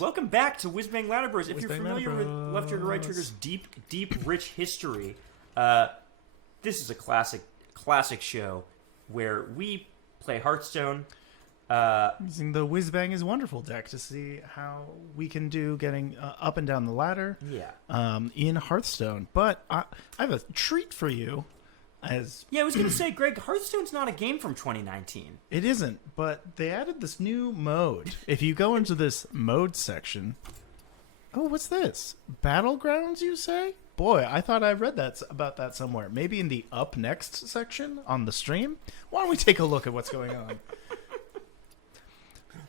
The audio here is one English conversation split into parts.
Welcome back to Whizbang Ladder Bros. If you're Whizbang familiar Ladder with Left Trigger, Right Bros. Trigger's deep, rich history, this is a classic show where we play Hearthstone. Using the Whizbang is Wonderful deck to see how we can do getting up and down the ladder in Hearthstone. But I have a treat for you. I was going to say, Greg, Hearthstone's not a game from 2019. It isn't, but they added this new mode. If you go into this mode section... Oh, what's this? Battlegrounds, you say? Boy, I thought I read about that somewhere. Maybe in the Up Next section on the stream? Why don't we take a look at what's going on?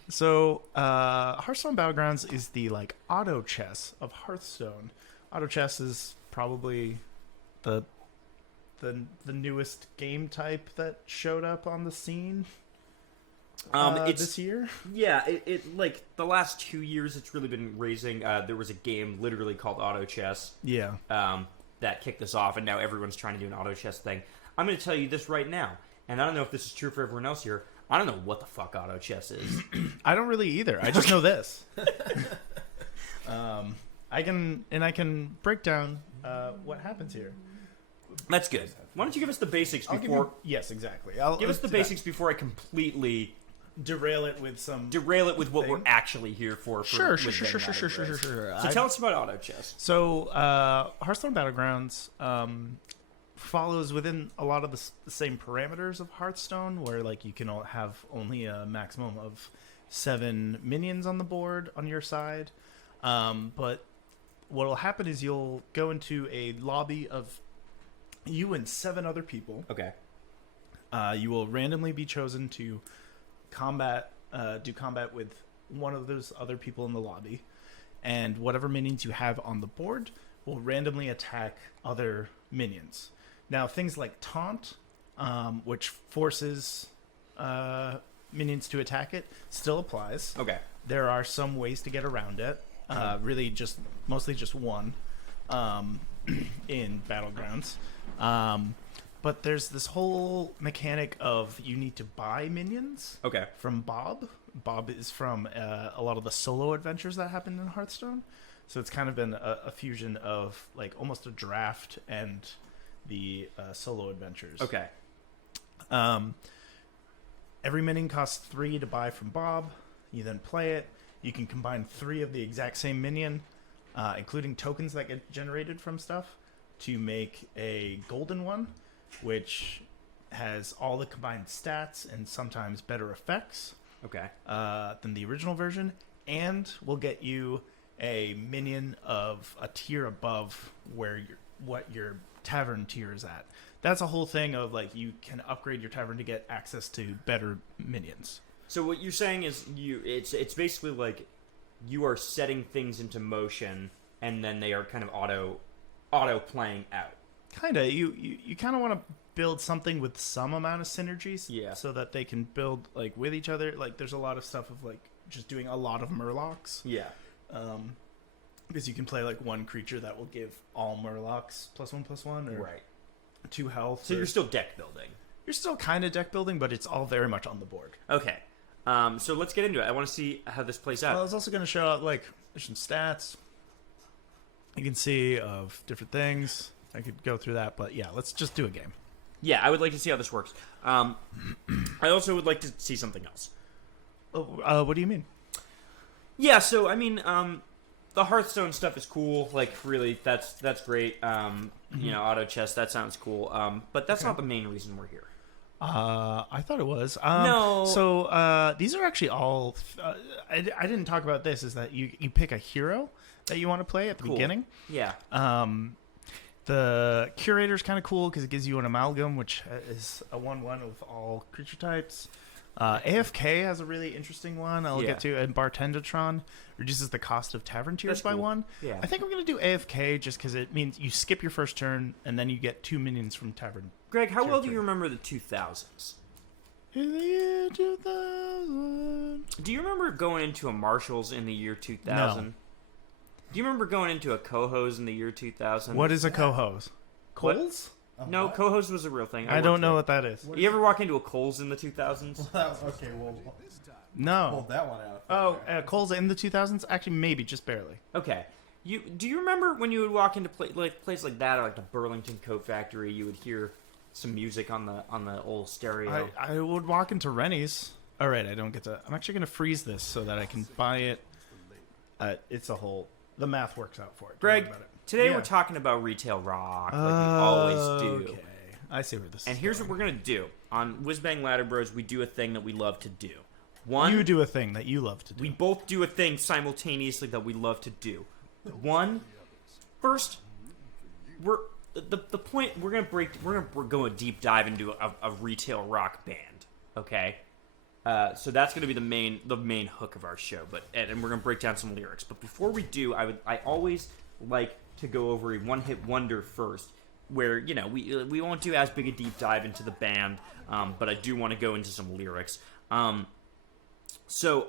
So, Hearthstone Battlegrounds is the, auto chess of Hearthstone. Auto chess is probably the newest game type that showed up on the scene this year. Yeah, it the last 2 years it's really been raising. There was a game literally called Auto Chess. Yeah. That kicked this off, and now everyone's trying to do an auto chess thing. I'm going to tell you this right now, and I don't know if this is true for everyone else here. I don't know what the fuck auto chess is. I don't really either. I just know this. I can break down what happens here. That's good. Why don't you give us the basics before? Yes, exactly. Give us the basics before I completely derail it with what we're actually here for. Sure. So So tell us about auto chess. So Hearthstone Battlegrounds follows within a lot of the same parameters of Hearthstone, where you can have only a maximum of 7 minions on the board on your side. But what will happen is you'll go into a lobby of you and 7 other people. Okay. You will randomly be chosen to do combat with one of those other people in the lobby, and whatever minions you have on the board will randomly attack other minions. Now, things like taunt, which forces minions to attack it, still applies. Okay. There are some ways to get around it. Really, mostly just one in Battlegrounds. But there's this whole mechanic of you need to buy minions. Okay. From Bob. Bob is from a lot of the solo adventures that happened in Hearthstone. So it's kind of been a fusion of almost a draft and the solo adventures. Okay. Every minion costs 3 to buy from Bob. You then play it. You can combine 3 of the exact same minion, including tokens that get generated from stuff, to make a golden one, which has all the combined stats and sometimes better effects than the original version, and will get you a minion of a tier above what your tavern tier is at. That's a whole thing of you can upgrade your tavern to get access to better minions. So what you're saying is it's basically you are setting things into motion, and then they are kind of auto playing out. Kinda. You kind of want to build something with some amount of synergies, so that they can build with each other. There's a lot of stuff of just doing a lot of Murlocs. Yeah. Because you can play one creature that will give all Murlocs +1/+1 or 2 health. So you're still deck building. You're still kind of deck building, but it's all very much on the board. Okay. So let's get into it. I want to see how this plays out. Well, I was also going to show out there's some stats you can see of different things. I could go through that, but yeah, let's just do a game. Yeah, I would like to see how this works. I also would like to see something else. What do you mean? Yeah, so I mean, the Hearthstone stuff is cool. Really, that's great. Auto chess, that sounds cool. But that's not the main reason we're here. I thought it was. No. So these are actually all. I didn't talk about this. Is that you pick a hero that you want to play at the beginning? Yeah. The curator's kind of cool because it gives you an amalgam, which is a 1/1 of all creature types. AFK has a really interesting one I'll get to, and Bartendatron reduces the cost of tavern tiers by 1. Yeah. I think I'm going to do AFK just because it means you skip your first turn, and then you get 2 minions from tavern. Greg, how well do you remember the 2000s? In the year 2000. Do you remember going into a Marshall's in the year 2000? No. Do you remember going into a Coho's in the year 2000? What is a Coho's? Kohl's? No, what? co-host was a real thing. I don't worked know there. what that is. You ever walk into a Kohl's in the 2000s? Okay, well, No. pulled that one out. Oh, Cole's in the 2000s? Actually, maybe, just barely. Okay. Do you remember when you would walk into place like that, or like the Burlington Coat Factory, you would hear some music on the old stereo? I would walk into Rennie's. All right, I don't get to... I'm actually going to freeze this so that I can buy it. It's a whole... The math works out for it. Don't Greg, worry about it. today Yeah. we're talking about retail rock, like we always do. Okay. I see where this And is here's what going. we're going to do. On Whizbang Ladder Bros, we do a thing that we love to do. One, You do a thing that you love to do. we both do a thing simultaneously that we love to do. First, the point we're gonna go a deep dive into a retail rock band. Okay, so that's gonna be the main hook of our show. And we're gonna break down some lyrics. But before we do, I always like to go over a one-hit wonder first, where we won't do as big a deep dive into the band, but I do want to go into some lyrics. So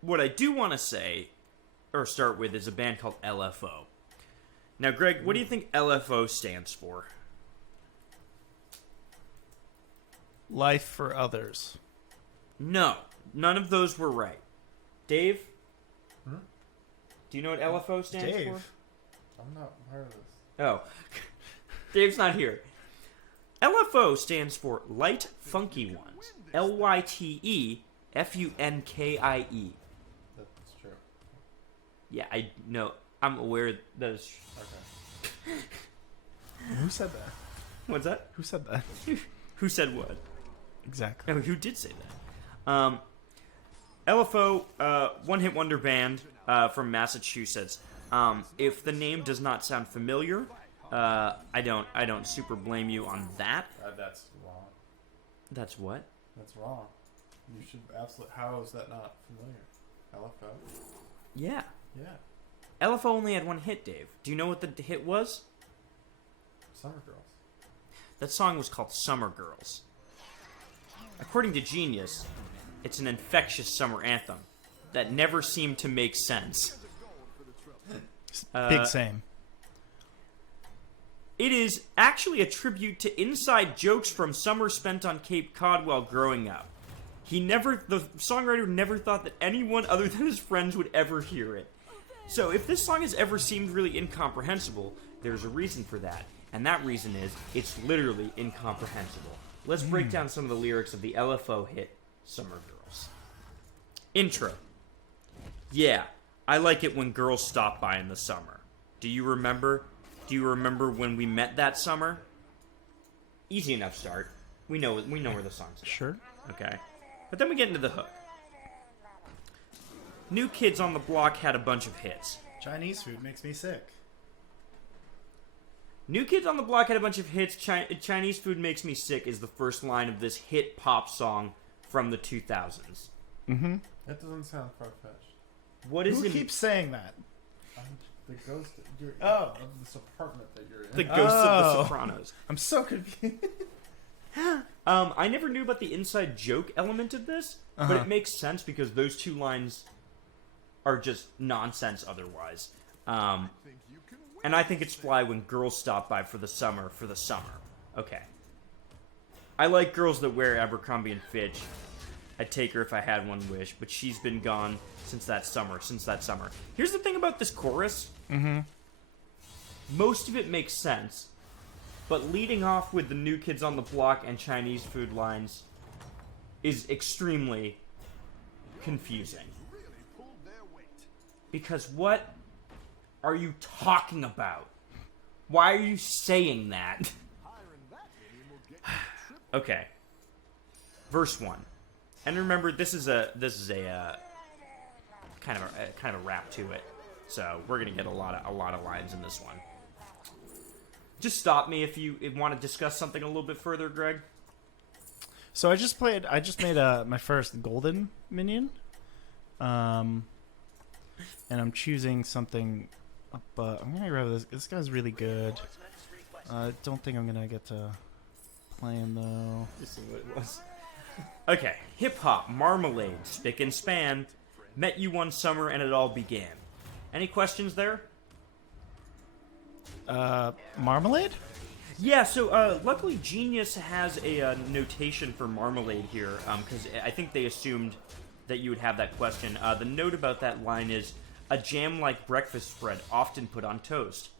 what I do want to say, or start with, is a band called LFO. Now, Greg, what do you think LFO stands for? Life for others. No, none of those were right. Dave? Hmm? Do you know what LFO stands Dave. for? I'm not part of this. Oh. Dave's not here. LFO stands for Light Funky Ones. LYTEFUNKIE. That's true. Yeah, I know. I'm aware that is... Okay. Who said that? What's that? Who said that? Who said what? Exactly. No, who did say that? LFO, one-hit wonder band from Massachusetts. If the name does not sound familiar, I don't super blame you on that. That's wrong. That's what? That's wrong. You should absolutely. How is that not familiar? LFO. Yeah. Yeah. LFO only had one hit, Dave. Do you know what the hit was? Summer Girls. That song was called Summer Girls. According to Genius, it's an infectious summer anthem that never seemed to make sense. Big same. It is actually a tribute to inside jokes from summer spent on Cape Cod while growing up. The songwriter never thought that anyone other than his friends would ever hear it. So if this song has ever seemed really incomprehensible, there's a reason for that. And that reason is, it's literally incomprehensible. Let's break down some of the lyrics of the LFO hit, Summer Girls. Intro. Yeah, I like it when girls stop by in the summer. Do you remember when we met that summer? Easy enough start. We know where the song's at. Sure. Okay. But then we get into the hook. New Kids on the Block had a bunch of hits. Chinese food makes me sick. New Kids on the Block had a bunch of hits. Chinese Food Makes Me Sick is the first line of this hit pop song from the 2000s. Mm-hmm. That doesn't sound far-fetched. What is Who it? keeps saying that? The ghost Oh. of this apartment that you're in. The Ghost of the Oh. Sopranos. I'm so confused. I never knew about the inside joke element of this, but Uh-huh. it makes sense because those two lines are just nonsense otherwise. And I think it's fly when girls stop by for the summer. Okay. I like girls that wear Abercrombie and Fitch. I'd take her if I had one wish, but she's been gone since that summer. Here's the thing about this chorus. Mm-hmm. Most of it makes sense, but leading off with the New Kids on the Block and Chinese food lines is extremely confusing. Because what are you talking about? Why are you saying that? Okay. Verse 1. And remember, this is a kind of a rap to it. So we're gonna get a lot of lines in this one. Just stop me if you want to discuss something a little bit further, Greg. So I just made my first golden minion. And I'm choosing something, but I'm gonna grab this. This guy's really good. I don't think I'm gonna get to play him though. Just see what it was. Okay, hip hop, marmalade, spick and span. Met you one summer and it all began. Any questions there? Marmalade? Yeah, so luckily Genius has a notation for marmalade here, because I think they assumed that you would have that question. The note about that line is, a jam-like breakfast spread often put on toast.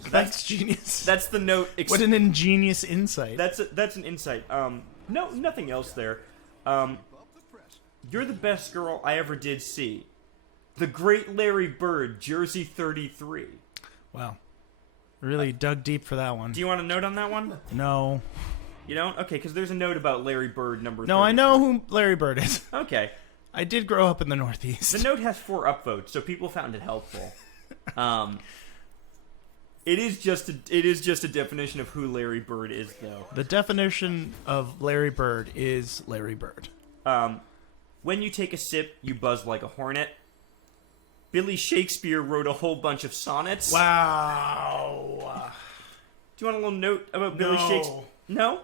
So That's genius. That's the note. What an ingenious insight. That's an insight. No, nothing else there. You're the best girl I ever did see. The Great Larry Bird, Jersey 33. Wow. Really dug deep for that one. Do you want a note on that one? No. You don't? Okay, because there's a note about Larry Bird number 33. No, I know who Larry Bird is. Okay. I did grow up in the Northeast. The note has 4 upvotes, so people found it helpful. It is just a definition of who Larry Bird is, though. The definition of Larry Bird is Larry Bird. When you take a sip, you buzz like a hornet. Billy Shakespeare wrote a whole bunch of sonnets. Wow. Do you want a little note about Billy Shakespeare? No?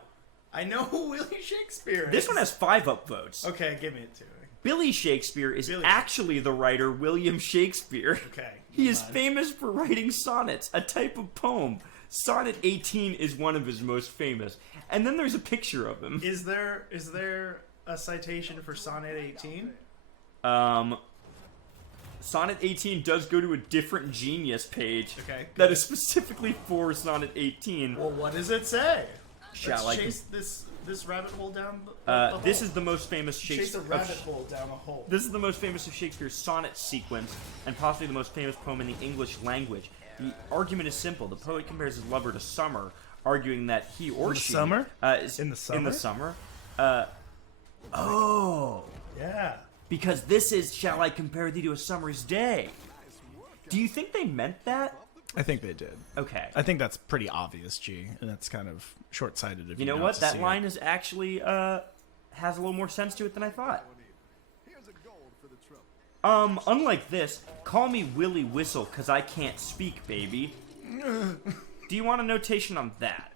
I know who Willie Shakespeare is. This one has 5 upvotes. Okay, give me it to me. Billy Shakespeare is actually the writer William Shakespeare. Okay. He is famous for writing sonnets, a type of poem. Sonnet 18 is one of his most famous. And then there's a picture of him. Is there a citation for Sonnet 18? Sonnet 18 does go to a different Genius page. Okay, good. That is specifically for Sonnet 18. Well, what does it say? Shall Let's I chase this rabbit hole down the hole. This is the most famous Chase a rabbit hole down a hole. This is the most famous of Shakespeare's sonnet sequence, and possibly the most famous poem in the English language. The argument is simple. The poet compares his lover to summer, arguing that he or she summer? Is In the summer? In the summer. Oh. Yeah. Because this is, shall I compare thee to a summer's day? Do you think they meant that? I think they did. Okay. I think that's pretty obvious, G, and that's kind of short-sighted of you. You know not what? to That see line it. is actually has a little more sense to it than I thought. Unlike this, call me Willie Whistle, cause I can't speak, baby. Do you want a notation on that?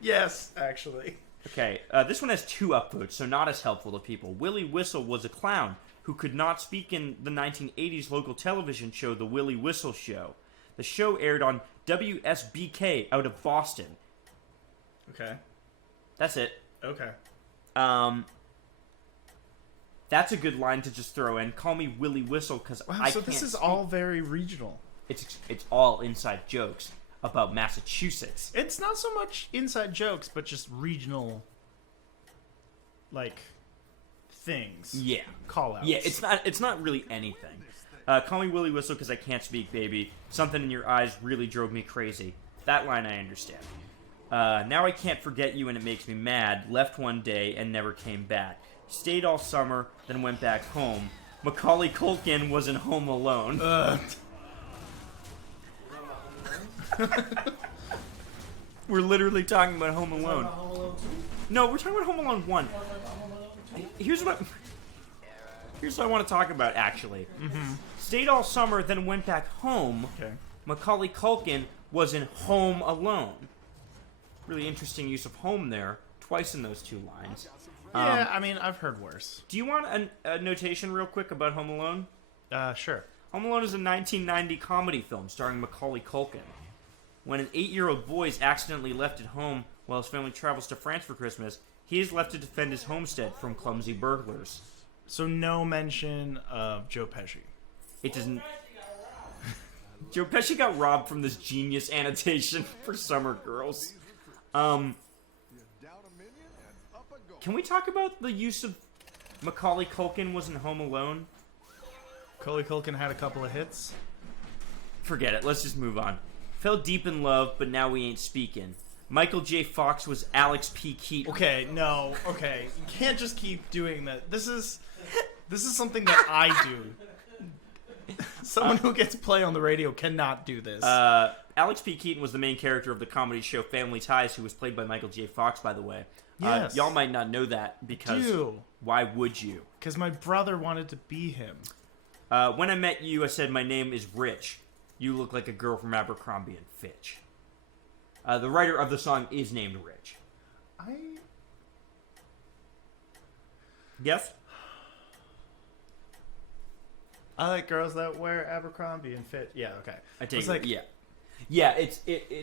Yes, actually. Okay, this one has 2 upvotes, so not as helpful to people. Willie Whistle was a clown who could not speak in the 1980s local television show, The Willie Whistle Show. The show aired on WSBK out of Boston. Okay. That's it. Okay. That's a good line to just throw in. Call me Willie Whistle, because Wow, I so can't this is speak. all very regional. It's all inside jokes about Massachusetts. It's not so much inside jokes, but just regional, like, things. Yeah. Call-outs. Yeah, it's not really anything. Call me Willie Whistle because I can't speak, baby. Something in your eyes really drove me crazy. That line I understand. Now I can't forget you and it makes me mad. Left one day and never came back. Stayed all summer, then went back home. Macaulay Culkin was in Home Alone. We're literally talking about Home Alone. No, we're talking about Home Alone 1. Here's what I want to talk about, actually. Stayed all summer, then went back home. Okay. Macaulay Culkin was in Home Alone. Really interesting use of home there, twice in those 2 lines. Yeah, I mean, I've heard worse. Do you want a notation real quick about Home Alone? Sure. Home Alone is a 1990 comedy film starring Macaulay Culkin. When an 8-year-old boy is accidentally left at home while his family travels to France for Christmas, he is left to defend his homestead from clumsy burglars. So no mention of Joe Pesci. It doesn't... Joe Pesci got robbed from this genius annotation for Summer Girls. Can we talk about the use of Macaulay Culkin was in Home Alone? Macaulay Culkin had a couple of hits. Forget it. Let's just move on. Fell deep in love, but now we ain't speaking. Michael J. Fox was Alex P. Keaton. Okay, no, okay. You can't just keep doing that. This is something that I do. Someone who gets play on the radio cannot do this. Alex P. Keaton was the main character of the comedy show Family Ties, who was played by Michael J. Fox, by the way. Yes. Y'all might not know that because why would you? Because my brother wanted to be him. When I met you, I said, my name is Rich. You look like a girl from Abercrombie and Fitch. The writer of the song is named Rich. Yes? I like girls that wear Abercrombie and Fitch. Yeah, okay. I take it. Like, yeah. Yeah,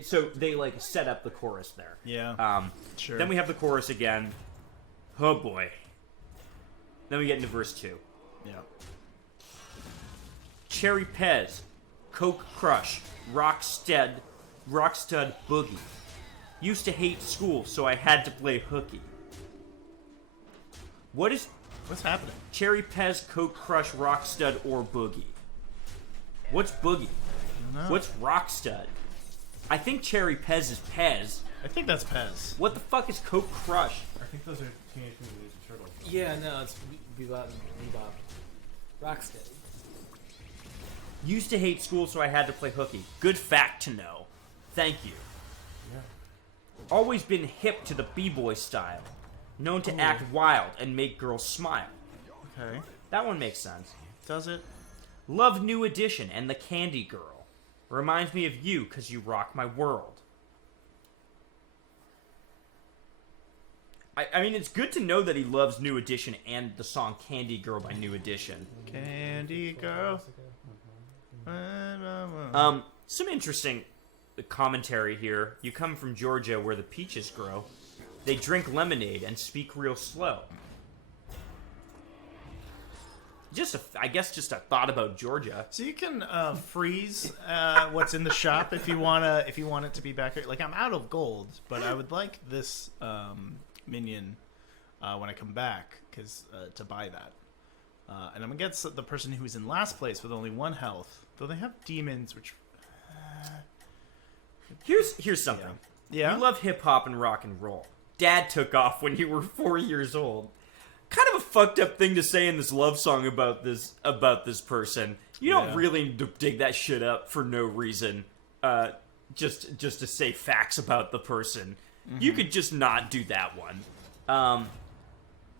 so they like set up the chorus there. Yeah. Sure. Then we have the chorus again. Oh boy. Then we get into verse 2. Yeah. Cherry Pez, Coke Crush, Rockstud Boogie. Used to hate school, so I had to play hooky. What's happening? Cherry Pez, Coke Crush, Rockstud, or Boogie? What's Boogie? What's Rockstud? I think Cherry Pez is Pez. I think that's Pez. What the fuck is Coke Crush? I think those are Teenage Mutant Ninja Turtles. Yeah, no, it's Bebop and Bebop. Rocksteady. Used to hate school, so I had to play hooky. Good fact to know. Thank you. Yeah. Always been hip to the b-boy style. Known to act wild and make girls smile. Okay. That one makes sense. Does it? Love New Edition and the Candy Girl. Reminds me of you because you rock my world. I mean, it's good to know that he loves New Edition and the song Candy Girl by New Edition. Candy Girl. Some interesting commentary here. You come from Georgia where the peaches grow. They drink lemonade and speak real slow. I guess just a thought about Georgia. So you can freeze what's in the shop if you want it to be back here. Like, I'm out of gold, but I would like this minion when I come back to buy that. And I'm against the person who's in last place with only 1 health. Though they have demons, which... Here's something. Yeah? You love hip-hop and rock and roll. Dad took off when you were 4 years old. Kind of a fucked up thing to say in this love song about this person. You don't really dig that shit up for no reason. Just to say facts about the person. Mm-hmm. You could just not do that one.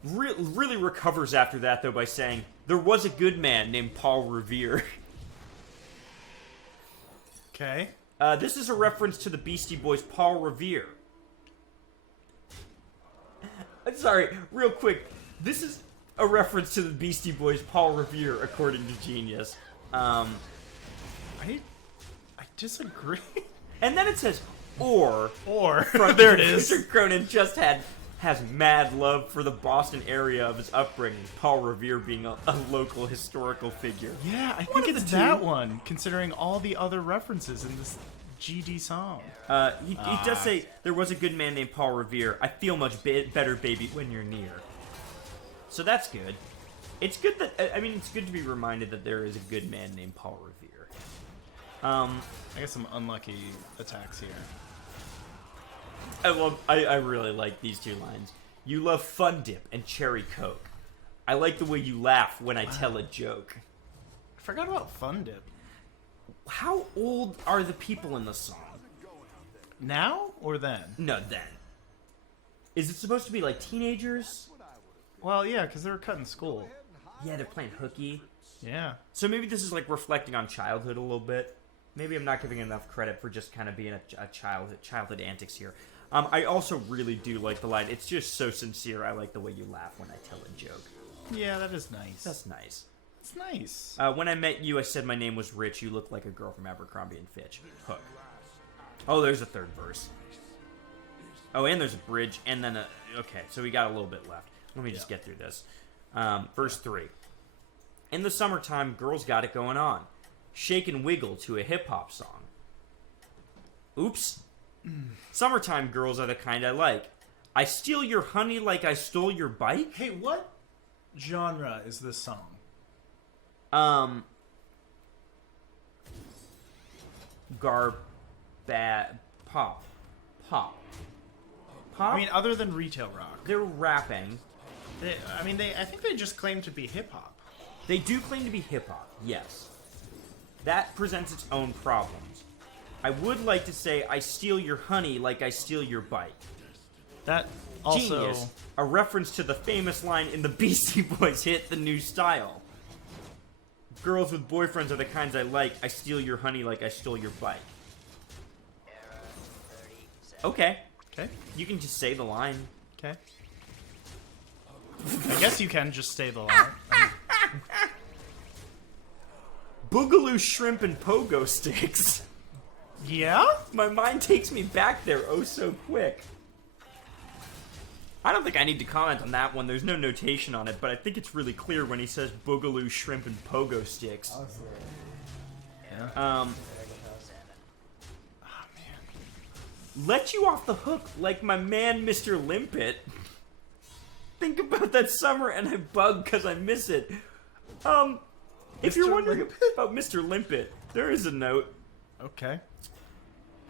Really recovers after that though by saying there was a good man named Paul Revere. Okay. This is a reference to the Beastie Boys' Paul Revere. Sorry, real quick. This is a reference to the Beastie Boys' Paul Revere, according to Genius. I disagree. And then it says, or there it is. Mr. Cronin just has mad love for the Boston area of his upbringing. Paul Revere being a local historical figure. Yeah, I think it's that one, considering all the other references in this GD song. He does say, there was a good man named Paul Revere. I feel much better, baby, when you're near. So that's good. It's good that, it's good to be reminded that there is a good man named Paul Revere. I got some unlucky attacks here. I really like these 2 lines. You love Fun Dip and Cherry Coke. I like the way you laugh when I tell a joke. I forgot about Fun Dip. How old are the people in the song? Now or then? No, then. Is it supposed to be like teenagers? Well, yeah, because they were cutting school. Yeah, they're playing hooky. Yeah. So maybe this is like reflecting on childhood a little bit. Maybe I'm not giving enough credit for just kind of being a childhood antics here. I also really do like the line. It's just so sincere. I like the way you laugh when I tell a joke. Yeah, that is nice. That's nice. It's nice. When I met you, I said my name was Rich. You look like a girl from Abercrombie and Fitch. Hook. Oh, there's a third verse. Oh, and there's a bridge, and then okay, so we got a little bit left. Let me just get through this. Verse 3. In the summertime, girls got it going on. Shake and wiggle to a hip-hop song. Oops. Summertime girls are the kind I like. I steal your honey like I stole your bike? Hey, what genre is this song? Pop. I mean, other than retail rock. They're rapping. I think they just claim to be hip-hop. They do claim to be hip-hop, yes. That presents its own problems. I would like to say, I steal your honey like I steal your bike. That also... Genius. A reference to the famous line in the Beastie Boys hit, The New Style. Girls with boyfriends are the kinds I like. I steal your honey like I stole your bike. Okay. Okay. You can just say the line. Okay. I guess you can just say the line. Boogaloo shrimp and pogo sticks. Yeah? My mind takes me back there oh so quick. I don't think I need to comment on that one. There's no notation on it, but I think it's really clear when he says boogaloo, shrimp, and pogo sticks. Honestly. Yeah. Let you off the hook like my man Mr. Limpet. Think about that summer and I bug because I miss it. If you're wondering about Mr. Limpet, there is a note. Okay.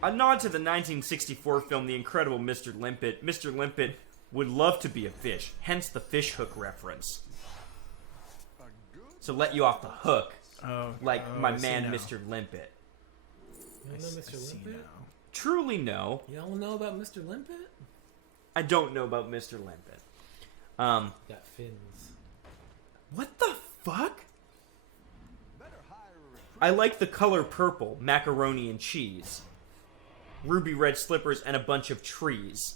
A nod to the 1964 film The Incredible Mr. Limpet. Mr. Limpet would love to be a fish, hence the fish hook reference. So let you off the hook, like my man Mr. Limpet. You don't know Mr. Limpet? Truly no. You don't know about Mr. Limpet? I don't know about Mr. Limpet. Got fins. What the fuck? I like the color purple, macaroni and cheese. Ruby red slippers and a bunch of trees.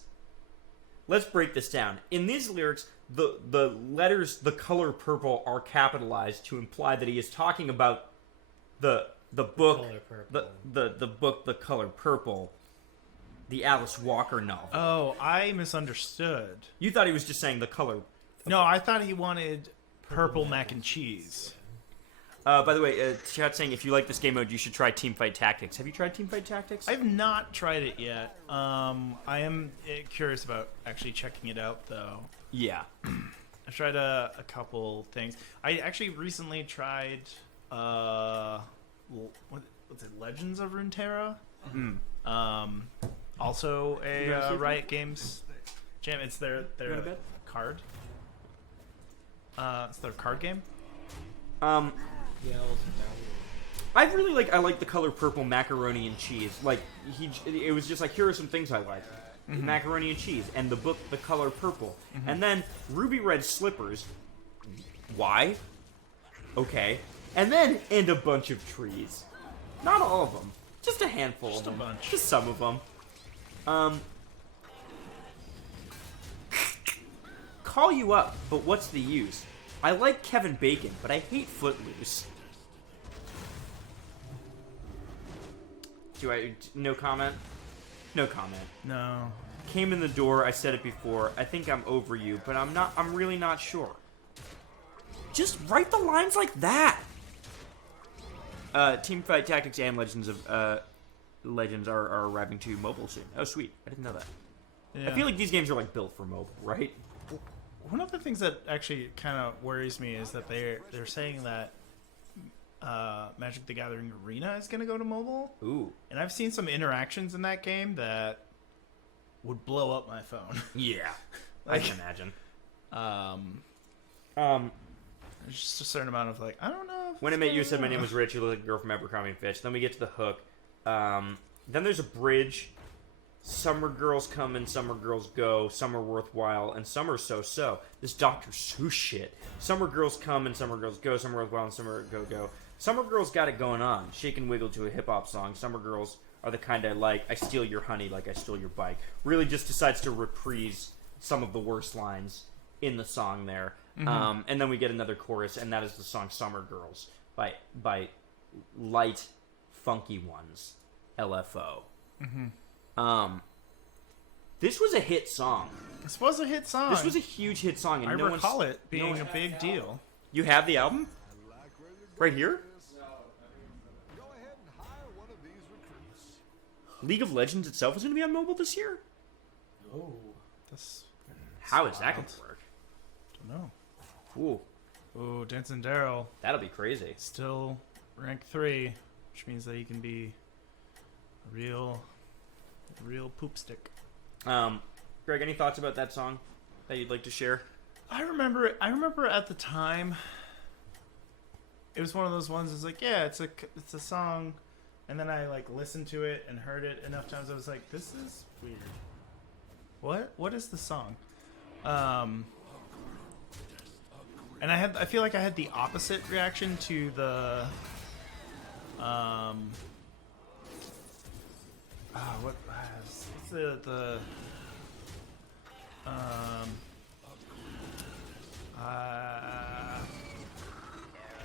Let's break this down. In these lyrics, the letters, the color purple, are capitalized to imply that he is talking about the book, the book, The Color Purple, the Alice Walker novel. Oh, I misunderstood. You thought he was just saying the color. No, I thought he wanted purple mac and cheese. By the way, chat saying if you like this game mode, you should try Teamfight Tactics. Have you tried Teamfight Tactics? I've not tried it yet. I am curious about actually checking it out, though. Yeah. I've tried a couple things. I actually recently tried, what's it, Legends of Runeterra? Also a Riot Games jam. It's their card. It's their card game. Yeah, I like the color purple macaroni and cheese. Like it was just like, here are some things I like: macaroni and cheese, and the book The Color Purple, and then ruby red slippers. Why? Okay, and a bunch of trees. Not all of them, just a handful of them. Just a bunch. Just some of them. Call you up, but what's the use? I like Kevin Bacon, but I hate Footloose. No comment? No comment. No. Came in the door, I said it before. I think I'm over you, but I'm really not sure. Just write the lines like that. Teamfight Tactics and Legends are arriving to mobile soon. Oh, sweet. I didn't know that. Yeah. I feel like these games are like built for mobile, right? One of the things that actually kind of worries me is that they're saying that Magic the Gathering Arena is going to go to mobile. Ooh. And I've seen some interactions in that game that would blow up my phone. Yeah. Like, I can imagine. There's just a certain amount of like, I don't know. When I met you, said my name was Rich. You look like a girl from Abercrombie & Fitch. Then we get to the hook. Then there's a bridge. Some are girls come and some are girls go. Some are worthwhile and some are so-so. This Dr. Seuss shit. Some are girls come and some are girls go. Some are worthwhile and some are go-go. Summer girls got it going on. Shake and wiggle to a hip-hop song. Summer girls are the kind I like. I steal your honey like I stole your bike. Really just decides to reprise some of the worst lines in the song there. And then we get another chorus, and that is the song Summer Girls by Light Funky Ones, LFO. This was a hit song. This was a hit song. This was a huge hit song. And I recall it being a big deal. You have the album? Right here? League of Legends itself is going to be on mobile this year? Oh. How is that going to work? Don't know. Ooh. Ooh, Dancing Daryl. That'll be crazy. Still rank 3, which means that he can be a real poop stick. Greg, any thoughts about that song that you'd like to share? I remember at the time, it was one of those ones. It's like, yeah, it's a song, and then I like listened to it and heard it enough times. I was like, this is weird. What is the song? And I feel like I had the opposite reaction to the what's the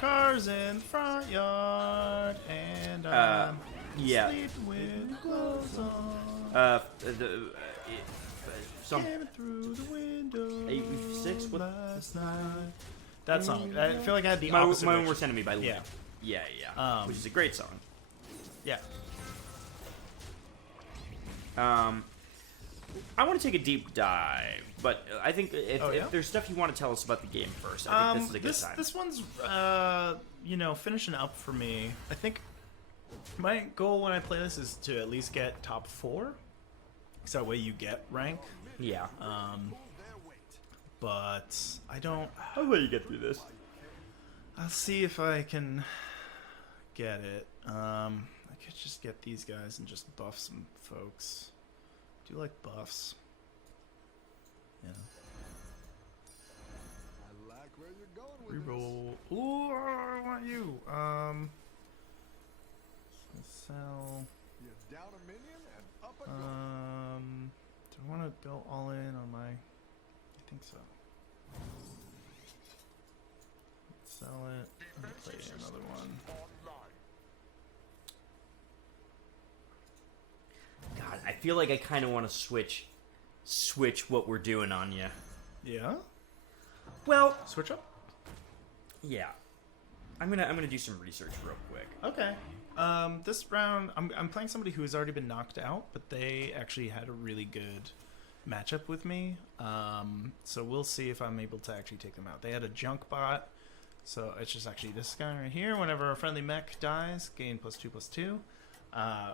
cars in the front yard and yeah. sleeping with Some Came through the window 86? What? last night. That song. I feel like I had the My opposite. Own version. Worst Enemy by Lee. Yeah. Yeah. Which is a great song. Yeah. I want to take a deep dive, but I think if there's stuff you want to tell us about the game first, I think this is a good time. This one's, finishing up for me. I think my goal when I play this is to at least get top 4. Because that way you get rank. Yeah. But I don't... I'll let you get through this. I'll see if I can get it. I could just get these guys and just buff some folks. Do you like buffs? Yeah. Reroll. Ooh, I want you. Sell. Do I want to go all in on my? I think so. Sell it. And play another one. God, I feel like I kind of want to switch what we're doing on you. Yeah. Well, Switch up. yeah. I'm gonna do some research real quick. Okay. This round, I'm playing somebody who has already been knocked out, but they actually had a really good matchup with me. So we'll see if I'm able to actually take them out. They had a junk bot, so it's just actually this guy right here. Whenever a friendly mech dies, gain +2/+2,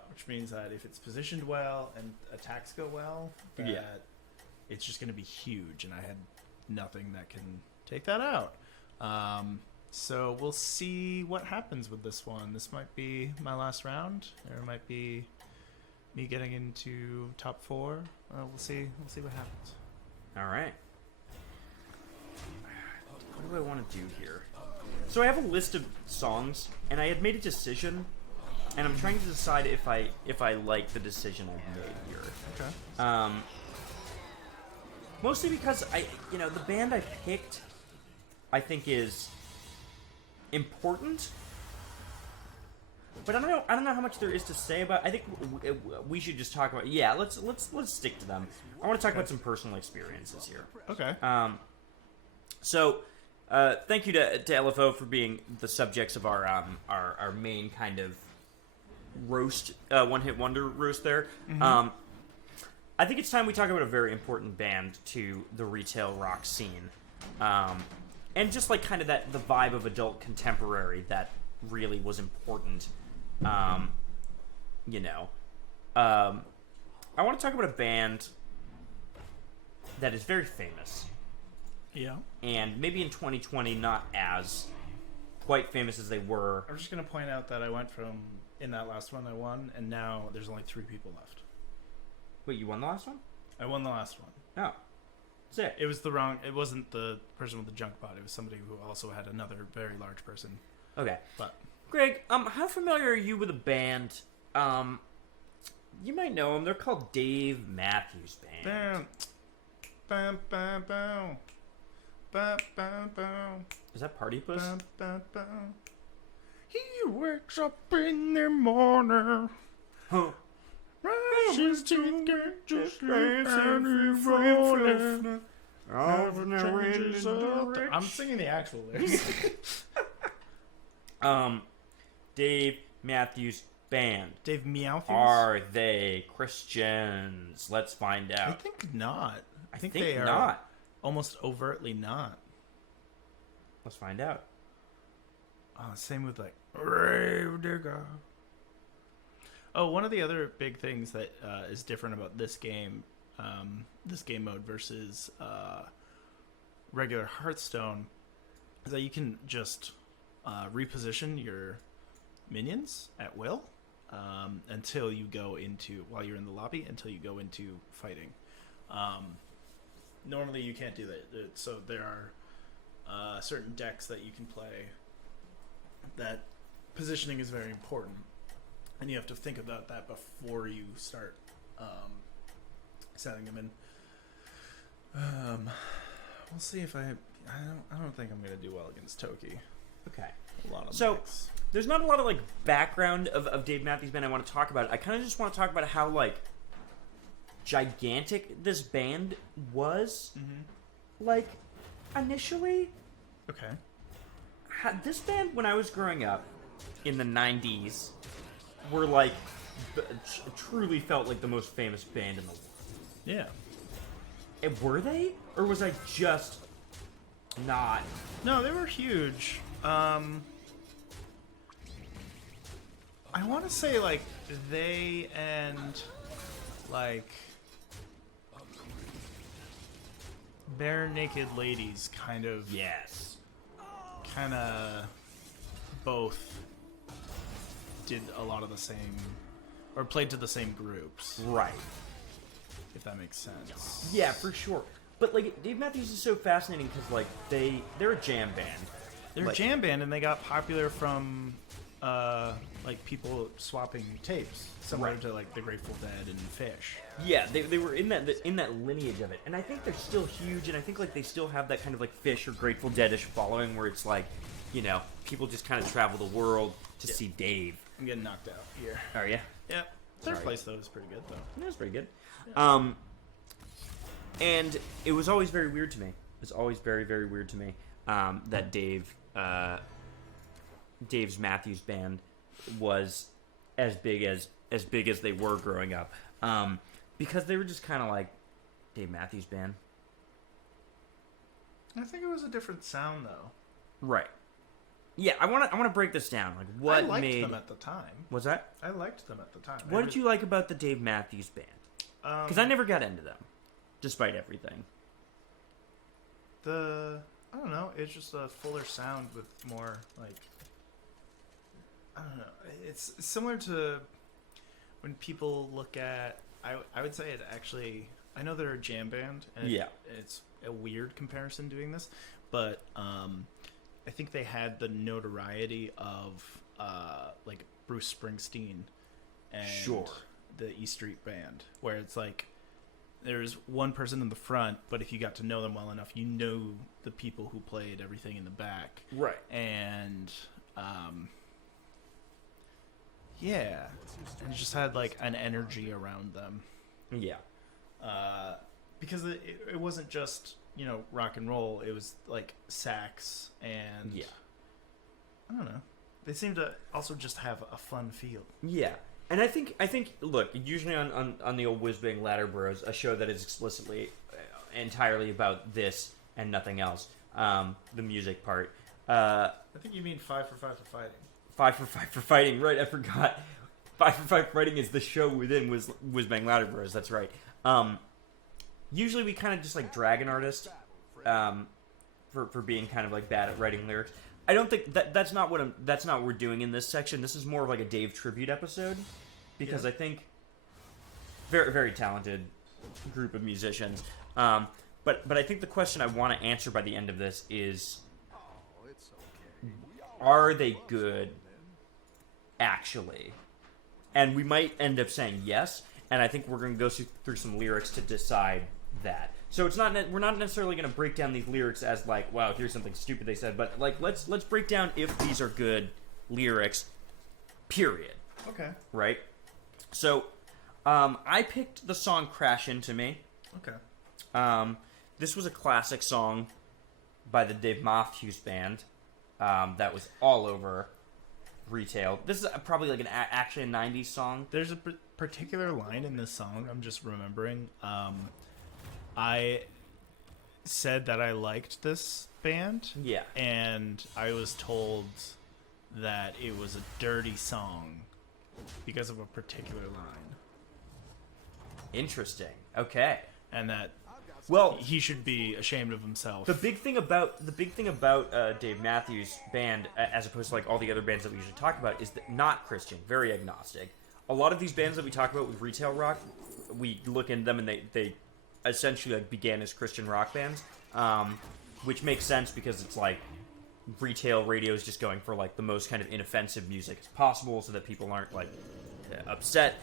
which means that if it's positioned well and attacks go well, that it's just going to be huge, and I had nothing that can take that out. So we'll see what happens with this one. This might be my last round, or it might be me getting into top 4. We'll see. We'll see what happens. All right. What do I want to do here? So I have a list of songs, and I had made a decision, and I'm trying to decide if I like the decision I've made here. Okay. Mostly because the band I picked, I think is important, but I don't know how much there is to say about. I think we should just talk about. Yeah, let's stick to them. I want to talk about some personal experiences here. Okay. So, thank you to LFO for being the subjects of our main kind of roast, one-hit wonder roast there. Mm-hmm. I think it's time we talk about a very important band to the retail rock scene. And just like kind of the vibe of adult contemporary that really was important. I want to talk about a band that is very famous. Yeah. And maybe in 2020 not as quite famous as they were. I'm just gonna point out that I went from in that last one I won, and now there's only 3 people left. Wait, you won the last one? I won the last one. Oh. Sick. It was it wasn't the person with the junk bot. It was somebody who also had another very large person. Okay. But Greg, how familiar are you with a band? You might know them. They're called Dave Matthews Band. Bam, bam, bam, bam, bam, bam. Is that Party Puss? Bam, bam, bam. He wakes up in the morning. Huh. Rushes to get just and he's rolling. I'm singing the actual lyrics. Dave Matthews Band. Dave Meowthews? Are they Christians? Let's find out. I think not. I think they are not. almost overtly not. Let's find out. Same with like Grave Digger. Oh, one of the other big things that is different about this game mode versus regular Hearthstone is that you can just reposition your minions at will until you go into, while you're in the lobby, until you go into fighting. Normally you can't do that. So there are certain decks that you can play that positioning is very important. And you have to think about that before you start setting them in. We'll see if I don't think I'm gonna do well against Toki. Okay. A lot of So mix. there's not a lot of like background of Dave Matthews Band I want to talk about. I kind of just want to talk about how like gigantic this band was, like, initially. Okay. This band, when I was growing up in the 90s, were like, truly felt like the most famous band in the world. Yeah. And were they? Or was I just not? No, they were huge. I want to say, like, they and, like, Bare Naked Ladies kind of both did a lot of the same, or played to the same groups, Right. if that makes sense. Yeah, for sure. But, like, Dave Matthews is so fascinating because, like, they're a jam band. They're a jam band, and they got popular from, like, people swapping tapes, similar to, like, the Grateful Dead and Fish. Yeah, they were in that lineage of it, and I think they're still huge, and I think like they still have that kind of like Fish or Grateful Dead-ish following, where it's like, you know, people just kind of travel the world to see Dave. I'm getting knocked out here. Are you? Yep. Third Sorry. place, though, is pretty good, though. That was pretty good. And it was always very weird to me. It was always very, very weird to me that Dave's Matthews band was as big as they were growing up. Because they were just kind of like Dave Matthews Band. I think it was a different sound, though. Right. Yeah, I want to break this down. Like, what I liked made them at the time. Was that? I liked them at the time. What did you like about the Dave Matthews Band? Because I never got into them, despite everything. I don't know. It's just a fuller sound with more like. I don't know. It's similar to when people look at. I would say it actually. I know they're a jam band, and it's a weird comparison doing this, but I think they had the notoriety of like Bruce Springsteen and the E Street Band, where it's like there's one person in the front, but if you got to know them well enough, you know the people who played everything in the back, right? And yeah, and it just had like an energy around them. Yeah. Because it wasn't just, you know, rock and roll. It was like sax and I don't know. They seem to also just have a fun feel. Yeah. And I think look, usually on the old Whizbang Ladder Bros, a show that is explicitly entirely about this and nothing else, the music part. I think you mean 5 for 5 for fighting. 5 for 5 for fighting, right? I forgot. 5 for 5 for fighting is the show within Whizbang Ladder Bros. That's right. Usually we kind of just like drag an artist for being kind of like bad at writing lyrics. I don't think that's not what we're doing in this section. This is more of like a Dave tribute episode because I think very, very talented group of musicians. But I think the question I want to answer by the end of this is, are they good actually? And we might end up saying yes, and I think we're going to go through some lyrics to decide that. So it's not we're not necessarily going to break down these lyrics as like, wow, here's something stupid they said, but like let's break down if these are good lyrics. Period. Okay. Right. So, I picked the song "Crash Into Me." Okay. This was a classic song by the Dave Matthews Band that was all over retail. This is probably like actually a 90s song. There's a particular line in this song I'm just remembering. I said that I liked this band. Yeah. And I was told that it was a dirty song because of a particular line. Interesting. Okay. And that he should be ashamed of himself. The big thing about Dave Matthews Band, as opposed to like all the other bands that we usually talk about, is that not Christian, very agnostic. A lot of these bands that we talk about with retail rock, we look into them and they essentially like began as Christian rock bands, which makes sense because it's like retail radio is just going for like the most kind of inoffensive music as possible, so that people aren't like upset.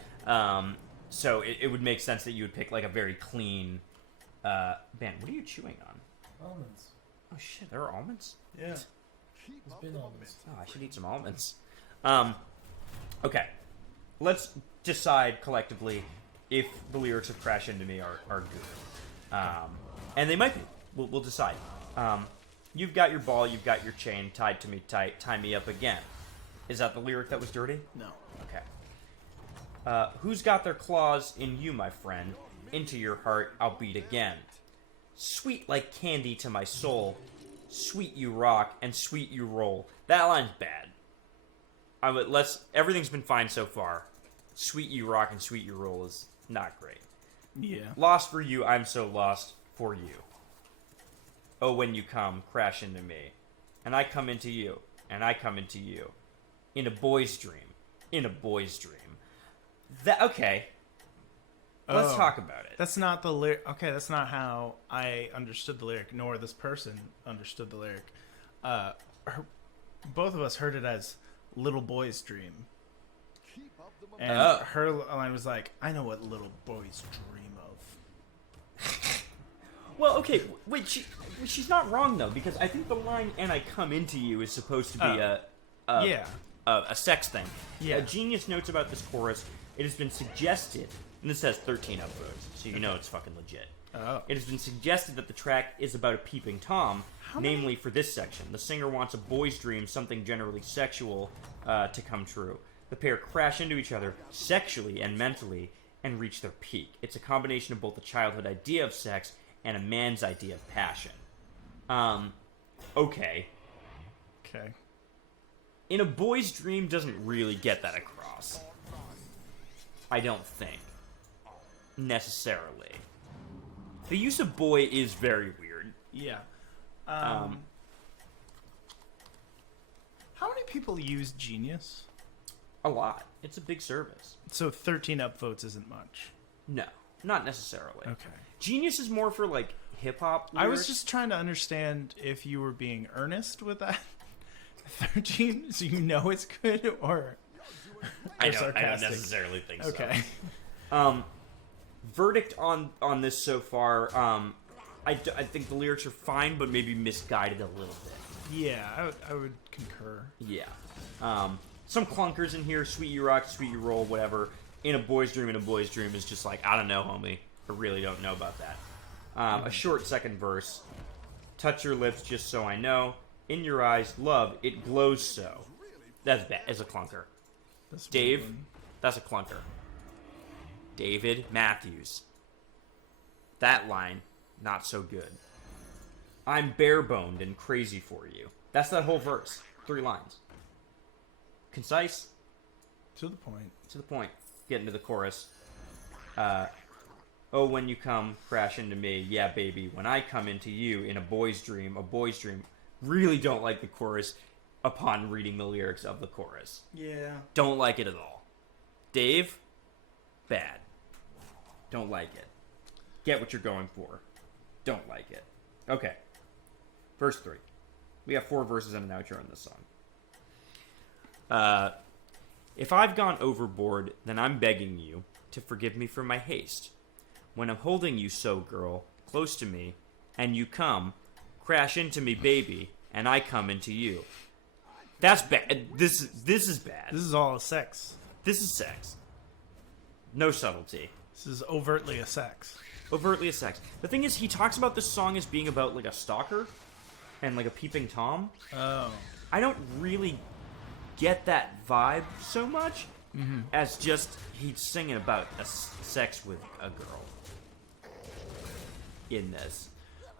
So it would make sense that you would pick like a very clean band. What are you chewing on? Almonds. Oh shit, there are almonds? Yeah. It's been almonds. Oh, I should eat some almonds. Okay. Let's decide collectively if the lyrics of Crash Into Me are good. And they might be. We'll decide. You've got your ball, you've got your chain tied to me tight, tie me up again. Is that the lyric that was dirty? No. Okay. Who's got their claws in you, my friend? Into your heart, I'll beat again. Sweet like candy to my soul. Sweet you rock and sweet you roll. That line's bad. Everything's been fine so far. Sweet you rock and sweet you roll is not great. Yeah. Lost for you, I'm so lost for you. Oh, when you come, crash into me. And I come into you. And I come into you. In a boy's dream. In a boy's dream. Okay. Let's talk about it. That's not the lyric. Okay, that's not how I understood the lyric, nor this person understood the lyric. Both of us heard it as little boy's dream. And her line was like, I know what little boys dream of. Well, okay, wait, she's not wrong, though, because I think the line, and I come into you, is supposed to be a sex thing. Yeah. Genius notes about this chorus, it has been suggested, and this has 13 upvotes, so you know it's fucking legit. Oh. It has been suggested that the track is about a peeping Tom, namely for this section. The singer wants a boy's dream, something generally sexual, to come true. The pair crash into each other sexually and mentally and reach their peak. It's a combination of both a childhood idea of sex and a man's idea of passion. Okay. Okay. In a boy's dream doesn't really get that across. I don't think. Necessarily. The use of boy is very weird. Yeah. How many people use Genius? A lot. It's a big service. So 13 upvotes isn't much. No, not necessarily. Okay. Genius is more for, like, hip-hop lyrics. I was just trying to understand if you were being earnest with that. 13, so you know it's good, or I don't sarcastic? necessarily think so. Okay. Verdict on this so far, I think the lyrics are fine, but maybe misguided a little bit. Yeah, I would concur. Yeah. Some clunkers in here, sweet you rock, sweet you roll, whatever. In a boy's dream is just like, I don't know, homie. I really don't know about that. A short second verse. Touch your lips just so I know. In your eyes, love, it glows so. That's bad. As a clunker. Dave, that's a clunker. David Matthews. That line, not so good. I'm bare-boned and crazy for you. That's that whole verse. 3 lines. Concise. To the point. To the point. Get into the chorus. Oh, when you come, crash into me. Yeah, baby. When I come into you in a boy's dream. Really don't like the chorus upon reading the lyrics of the chorus. Yeah. Don't like it at all. Dave, bad. Don't like it. Get what you're going for. Don't like it. Okay. Verse 3. We got 4 verses and an outro in this song. If I've gone overboard, then I'm begging you to forgive me for my haste. When I'm holding you so, girl, close to me, and you come, crash into me, baby, and I come into you. That's bad. This is bad. This is all a sex. This is sex. No subtlety. This is overtly a sex. Overtly a sex. The thing is, he talks about this song as being about, like, a stalker and, like, a peeping Tom. Oh. I don't really get that vibe so much as just he's singing about sex with a girl in this.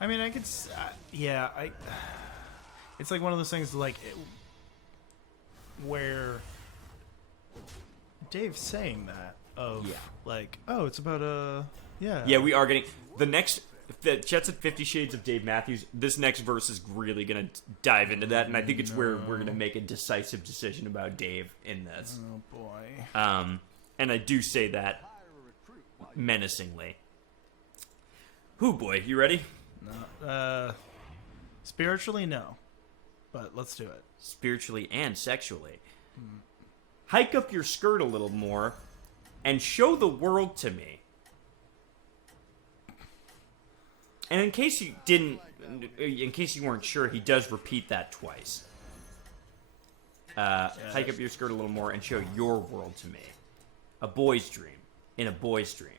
I mean, I could... yeah, it's like one of those things, like, where Dave's saying that of, like, oh, it's about a... Yeah. Yeah, we are getting... The next... Chet's at 50 Shades of Dave Matthews. This next verse is really going to dive into that, and I think it's where we're going to make a decisive decision about Dave in this. Oh, boy. And I do say that menacingly. Whoo, boy, you ready? No. Spiritually, no. But let's do it. Spiritually and sexually. Hike up your skirt a little more and show the world to me. And in case you weren't sure, he does repeat that twice. Hike up your skirt a little more and show your world to me. A boy's dream. In a boy's dream.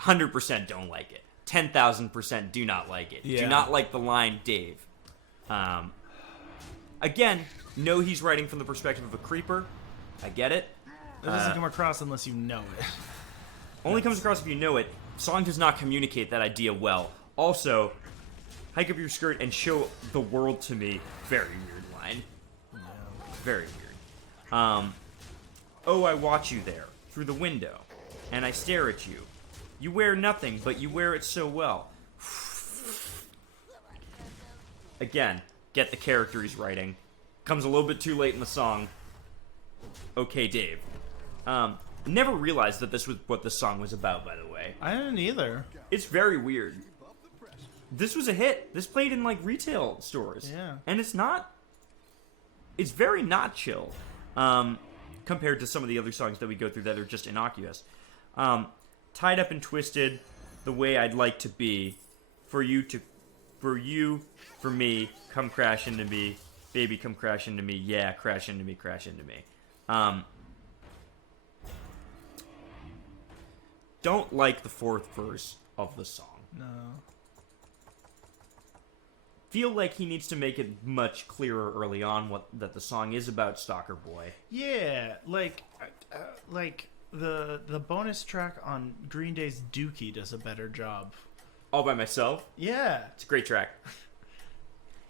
100% don't like it. 10,000% do not like it. Yeah. Do not like the line, Dave. Again, know he's writing from the perspective of a creeper. I get it. It doesn't come across unless you know it. Only comes across if you know it. Song does not communicate that idea well. Also, hike up your skirt and show the world to me. Very weird line. Yeah. Very weird. Oh, I watch you there, through the window, and I stare at you. You wear nothing, but you wear it so well. Again, get the character he's writing. Comes a little bit too late in the song. Okay, Dave. Never realized that this was what the song was about, by the way. I didn't either. It's very weird. This was a hit. This played in, like, retail stores. Yeah. And it's not... It's very not chill. Compared to some of the other songs that we go through that are just innocuous. Tied up and twisted, the way I'd like to be. For you, for me, come crash into me. Baby, come crash into me. Yeah, crash into me, crash into me. Don't like the fourth verse of the song. No. Feel like he needs to make it much clearer early on that the song is about Stalker Boy. Yeah, like the bonus track on Green Day's Dookie does a better job. All by myself? Yeah. It's a great track.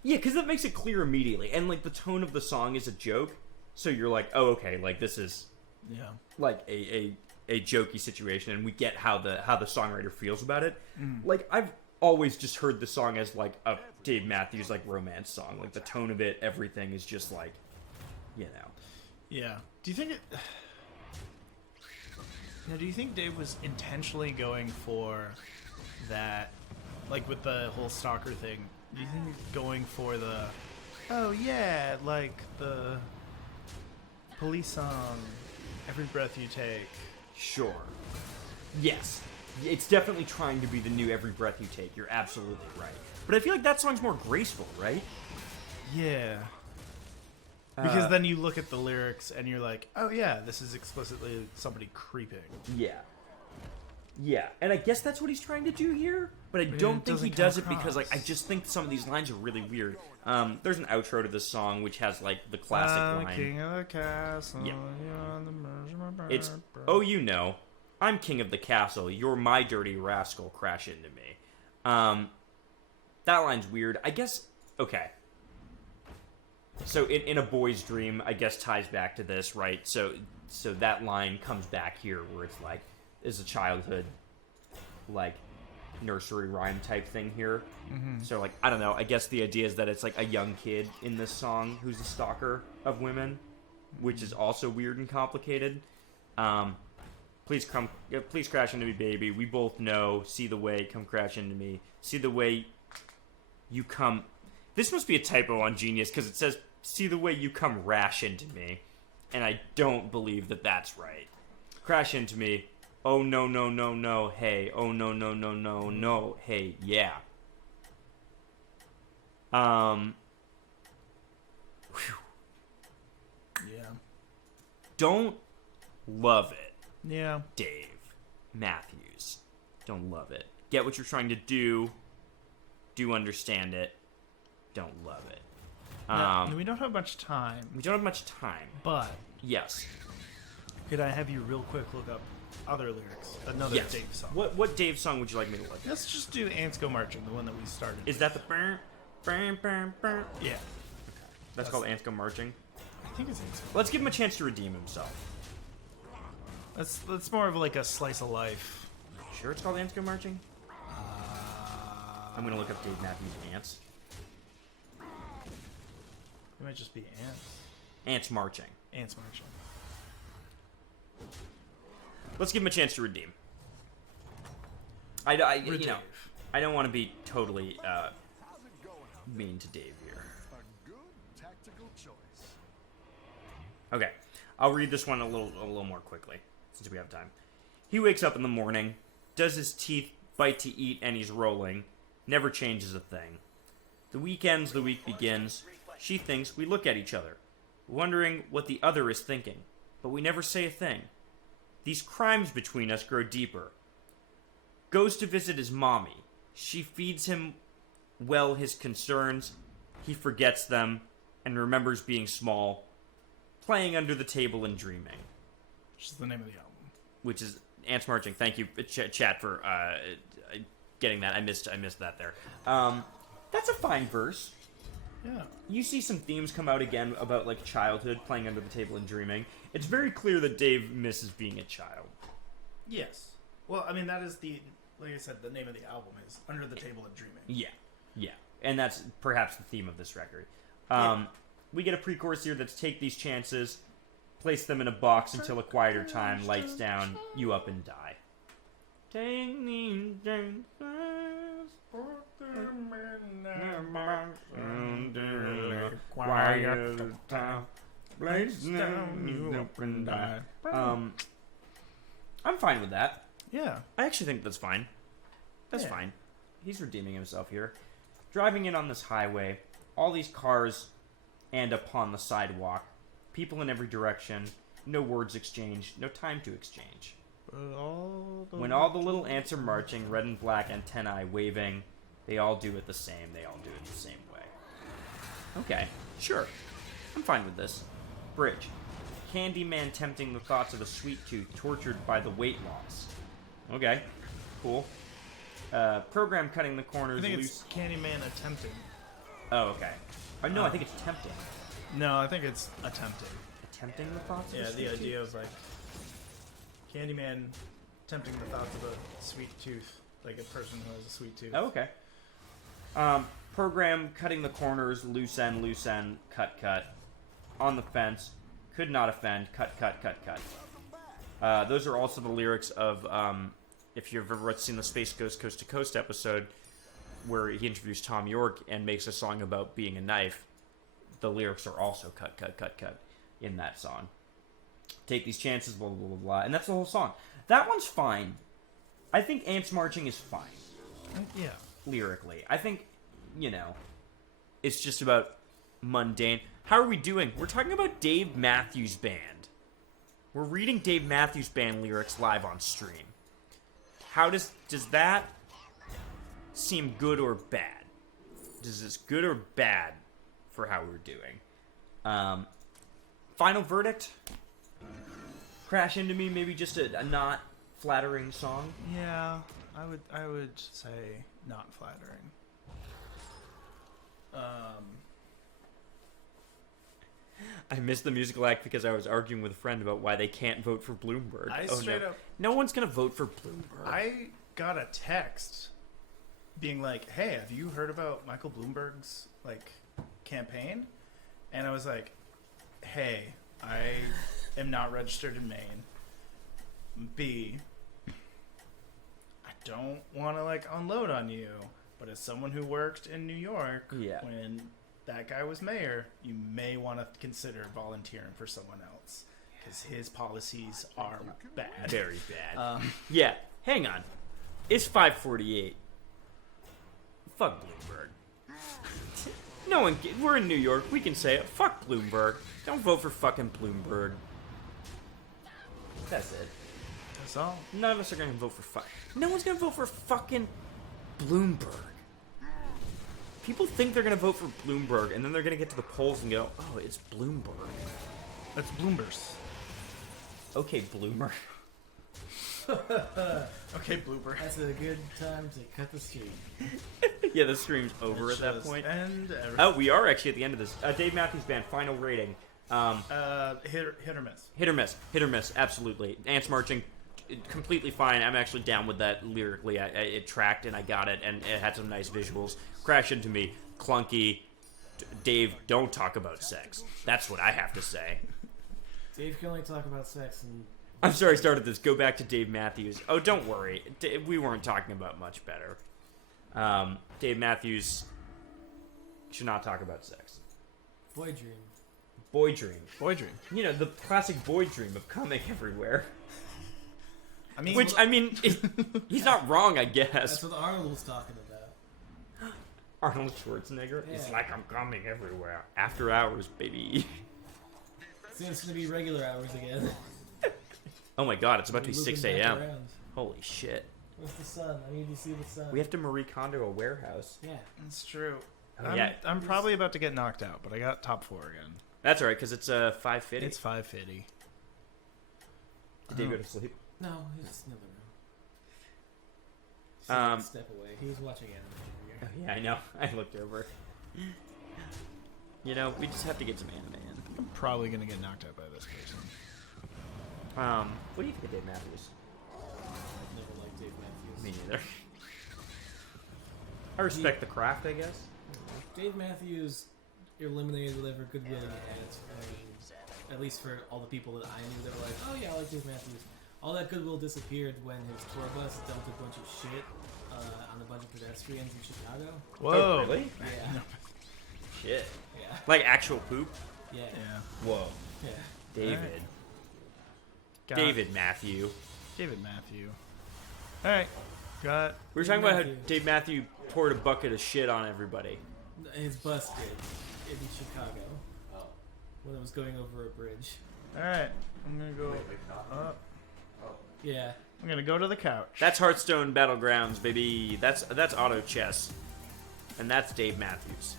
Yeah, because that makes it clear immediately. And, like, the tone of the song is a joke. So you're like, oh, okay, like, this is, Yeah. like, a jokey situation. And we get how the songwriter feels about it. Mm. Like, I've always just heard the song as, like, a Dave Matthews, like, romance song. Like, the tone of it, everything is just, like, you know. Yeah. Do you think it... Now, do you think Dave was intentionally going for that, like with the whole stalker thing, do you think going for the, oh yeah, like the police song, Every Breath You Take? Sure. Yes. It's definitely trying to be the new Every Breath You Take. You're absolutely right. But I feel like that song's more graceful, right? Yeah. Because then you look at the lyrics and you're like, oh yeah, this is explicitly somebody creeping. Yeah. Yeah. And I guess that's what he's trying to do here, but I But don't it think he doesn't come does it because, like, I across. just think some of these lines are really weird. There's an outro to this song which has, like, the classic line. King of the castle. Yeah. You're on the merge of my It's, bird. oh, you know, I'm king of the castle. You're my dirty rascal. Crash into me. That line's weird. I guess, okay. So in A Boy's Dream, I guess ties back to this, right? So that line comes back here where it's like, is a childhood, like, nursery rhyme type thing here. Mm-hmm. So, like, I don't know. I guess the idea is that it's like a young kid in this song who's a stalker of women, which is also weird and complicated. Please crash into me, baby. We both know. See the way, come crash into me. See the way you come. This must be a typo on Genius because it says, see the way you come rash into me. And I don't believe that that's right. Crash into me. Oh, no, no, no, no, hey. Oh, no, no, no, no, no, hey, yeah. Whew. Yeah. Don't love it, Yeah. Dave Matthews. Don't love it. Get what you're trying to do. Do understand it. Don't love it. Now, we don't have much time, We don't have much time. but Yes. could I have you real quick look up other lyrics? Another Yes. Dave song. What Dave song would you like me to look at? Let's just do Ants Go Marching, the one that we started. Is that the burn, burn, burn, burn? Yeah. That's called Ants Go Marching. I think it's Ants Go. Let's give him a chance to redeem himself. That's more of like a slice of life. Sure it's called Ants Go Marching? I'm gonna look up Dave Matthews Ants. It might just be ants. Ants Marching. Ants marching. Let's give him a chance to redeem. You know, I don't want to be totally mean to Dave here. A good tactical choice. Okay, I'll read this one a little more quickly since we have time. He wakes up in the morning, does his teeth bite to eat, and he's rolling. Never changes a thing. The week ends, the week begins. She thinks we look at each other, wondering what the other is thinking, but we never say a thing. These crimes between us grow deeper. goes to visit his mommy. She feeds him well his concerns. He forgets them and remembers being small, playing under the table and dreaming. Which is the name of the album. Which is Ants Marching. Thank you, chat, for getting that. I missed that there. That's a fine verse. Yeah. You see some themes come out again about like childhood, playing under the table and dreaming. It's very clear that Dave misses being a child. Yes. Well, I mean, that is like I said, the name of the album is Under the Table and Dreaming. Yeah. And that's perhaps the theme of this record. We get a pre-chorus here that's take these chances, place them in a box until a quieter time, lights down, you up and die. Take these chances, put them in a box until a quieter time, lights down, you up and die. I'm fine with that. Yeah. I actually think that's fine. That's fine. He's redeeming himself here. Driving in on this highway, all these cars and upon the sidewalk, people in every direction, no words exchanged, no time to exchange. When all the little ants are marching, red and black antennae waving, they all do it the same, they all do it the same way. Okay, sure. I'm fine with this. Bridge. Candyman tempting the thoughts of a sweet tooth tortured by the weight loss. Okay, cool. Program cutting the corners I think loose. it's Candyman attempting. Oh, okay. No, I think it's tempting. No, I think it's attempting. Attempting the thoughts of a Yeah, sweet the tooth? idea of like Candyman tempting the thoughts of a sweet tooth, like a person who has a sweet tooth. Oh, okay. Program cutting the corners, loose end, cut. On the fence, could not offend, cut. Those are also the lyrics of, if you've ever seen the Space Ghost Coast to Coast episode, where he interviews Tom York and makes a song about being a knife, the lyrics are also cut in that song. Take these chances, blah, blah, blah, blah. And that's the whole song. That one's fine. I think Ants Marching is fine. Yeah. Lyrically. I think, it's just about mundane. How are we doing? We're talking about Dave Matthews Band. We're reading Dave Matthews Band lyrics live on stream. How does that seem good or bad? Is this good or bad for how we're doing? Final verdict? Crash Into Me, maybe just a not flattering song? Yeah, I would say not flattering. I missed the musical act because I was arguing with a friend about why they can't vote for Bloomberg. No one's gonna vote for Bloomberg. I got a text being like, "Hey, have you heard about Michael Bloomberg's campaign?" And I was like, "Hey, I am not registered in Maine. B, I don't want to unload on you, but as someone who worked in New York when that guy was mayor, you may want to consider volunteering for someone else because his policies are bad, very bad." Yeah, hang on. It's 5:48. Fuck Bloomberg. No one. We're in New York. We can say it. Fuck Bloomberg. Don't vote for fucking Bloomberg. That's it. That's all. None of us are gonna vote for fuck. No one's gonna vote for fucking Bloomberg. People think they're gonna vote for Bloomberg, and then they're gonna get to the polls and go, "Oh, it's Bloomberg." That's Bloomberg's. Okay, Bloomer. Okay, Bloober. That's a good time to cut the stream. Yeah, the stream's over at that point. And Oh, we are actually at the end of this. Dave Matthews Band, final rating. hit or miss. Hit or miss, absolutely. Ants Marching, completely fine. I'm actually down with that lyrically. It tracked and I got it, and it had some nice visuals. Crash Into Me, clunky. Dave, don't talk about sex. That's what I have to say. Dave can only talk about sex and... I'm sorry I started this. Go back to Dave Matthews. Oh, don't worry. We weren't talking about much better. Dave Matthews should not talk about sex. Boy dream. Boy dream. Boy dream. You know, the classic boy dream of coming everywhere. I mean, He's not wrong, I guess. That's what Arnold was talking about. Arnold Schwarzenegger. Yeah. It's like I'm coming everywhere. After hours, baby. Soon it's gonna be regular hours again. Oh my god, it's about to be Looping 6 back a.m. around. Holy shit. Where's the sun? I need to see the sun. We have to Marie Kondo a warehouse. Yeah. That's true. Oh, yeah. I'm probably about to get knocked out, but I got top 4 again. That's alright, because it's 550. It's 550. Did Dave go to sleep? No, he's in the room. Step away. He was watching anime Oh, over here. yeah, I know. I looked over. You know, we just have to get some anime in. I'm probably going to get knocked out by this person. What do you think of Dave Matthews? I've never liked Dave Matthews. Me neither. I respect the craft, I guess. Dave Matthews eliminated whatever goodwill he had. I mean, at least for all the people that I knew that were like, oh yeah, I like Dave Matthews. All that goodwill disappeared when his tour bus dumped a bunch of shit on a bunch of pedestrians in Chicago. Whoa. Oh, really? Yeah. Shit. Yeah. Like actual poop? Yeah. Yeah. Whoa. Yeah. David. Got David Matthew. David Matthew. All right. Got. We were talking about how Dave Matthew poured a bucket of shit on everybody. His bus did in Chicago when it was going over a bridge. All right. I'm going to go up. Yeah. I'm going to go to the couch. That's Hearthstone Battlegrounds, baby. That's auto chess. And that's Dave Matthews.